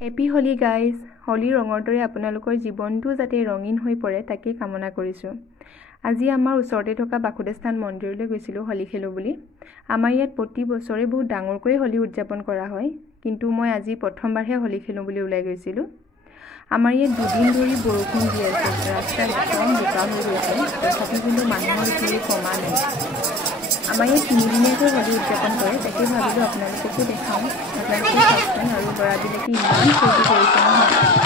Happy Holi guys. Holi ৰঙৰ দৰে আপোনালোকৰ জীৱনটো যাতে ৰঙীন হৈ পৰে তাকেই কামনা কৰিছোঁ। আজি আমাৰ ওচৰতে থকা বাসুদেৱ মন্দিৰলৈ গৈছিলোঁ হোলী খেলোঁ বুলি। আমাৰ ইয়াত প্ৰতি বছৰে বহুত ডাঙৰকৈ হোলী উদযাপন কৰা হয়, কিন্তু মই আজি প্ৰথমবাৰহে হোলী খেলোঁ বুলি ওলাই গৈছিলোঁ। আমাৰ ইয়াত দুদিন ধৰি বৰষুণ দি আছে, ৰাস্তা একদম বোকা হৈ গৈছে, তথাপি কিন্তু মানুহৰ ভিৰ কমা নাই। আমাৰ ইয়াত 3 দিনীয়াকৈ হোলী উদযাপন কৰে, তাকে ভাবিলোঁ আপোনালোককো দেখাওঁ। আপোনালোকে চাওকচোন, আৰু ল'ৰাবিলাকে ইমান ফূৰ্তি কৰিছে নহয়।